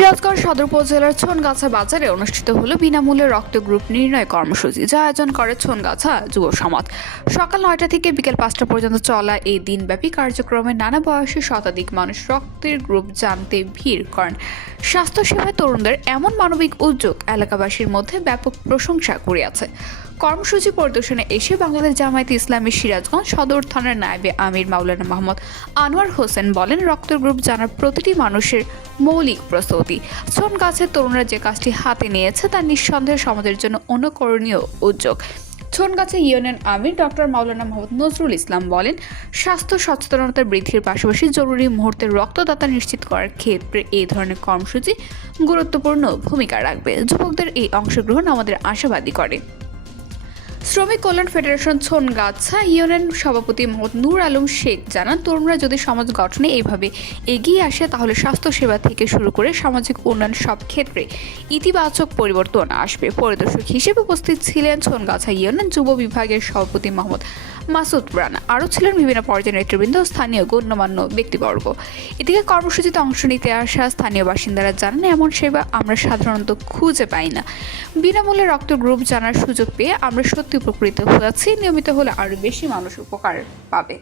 সিরাজগঞ্জ সদর উপজেলার ছনগাছা বাজারে অনুষ্ঠিত হলো বিনামূল্যে রক্ত গ্রুপ নির্ণয় কর্মসূচি, যা আয়োজন করে ছনগাছা যুব সমাজ। সকাল নয়টা থেকে বিকেল পাঁচটা পর্যন্ত চলা এই দিনব্যাপী কার্যক্রমে নানা বয়সী শতাধিক মানুষ রক্তের গ্রুপ জানতে ভিড় করেন। স্বাস্থ্যসেবায় তরুণদের এমন মানবিক উদ্যোগ এলাকাবাসীর মধ্যে ব্যাপক প্রশংসা কুড়িয়াছে। কর্মসূচি পরিদর্শনে এসে বাংলাদেশ জামায়াতে ইসলামী সিরাজগঞ্জ সদর থানার নায়েবে আমির মাওলানা মোহাম্মদ আনোয়ার হোসেন বলেন, রক্ত গ্রুপ জানার প্রতিটি মানুষের মৌলিক প্রস্তুতি। শ্রম গাছের তরুণরা যে কাজটি হাতে নিয়েছে তা নিঃসন্দেহে সমাজের জন্য অনুকরণীয় উদ্যোগ। গাছে ইউনিয়ন আমির ডক্টর মাওলানা মোহাম্মদ নজরুল ইসলাম বলেন, স্বাস্থ্য সচেতনতা বৃদ্ধির পাশাপাশি জরুরি মুহূর্তে রক্তদাতা নিশ্চিত করার ক্ষেত্রে এই ধরনের কর্মসূচি গুরুত্বপূর্ণ ভূমিকা রাখবে। যুবকদের এই অংশগ্রহণ আমাদের আশাবাদী করে। শ্রমিক কল্যাণ ফেডারেশন ছনগাছা, ইউনিয়ন সভাপতি মোহাম্মদ নূর আলম শেখ জানান, তরুণরা যদি সমাজ গঠনে এইভাবে এগিয়ে আসে, তাহলে স্বাস্থ্যসেবা থেকে শুরু করে সামাজিক উন্নয়ন সব ক্ষেত্রে ইতিবাচক পরিবর্তন আসবে। পরিদর্শক হিসেবে উপস্থিত ছিলেন ছনগাছা ইউনিয়ন যুব বিভাগের সভাপতি মোহাম্মদ মাসুদ রানা। আরও ছিলেন বিভিন্ন পর্যায়ের নেতৃবৃন্দ স্থানীয় গণ্যমান্য ব্যক্তিবর্গ। এদিকে কর্মসূচিতে অংশ নিতে আসা স্থানীয় বাসিন্দারা জানান, এমন সেবা আমরা সাধারণত খুঁজে পাই না। বিনামূল্যে রক্ত গ্রুপ জানার সুযোগ পেয়ে আমরা সত্যি উপকৃত হয়েছে নিয়মিত হলে আরও বেশি মানুষ উপকার পাবে।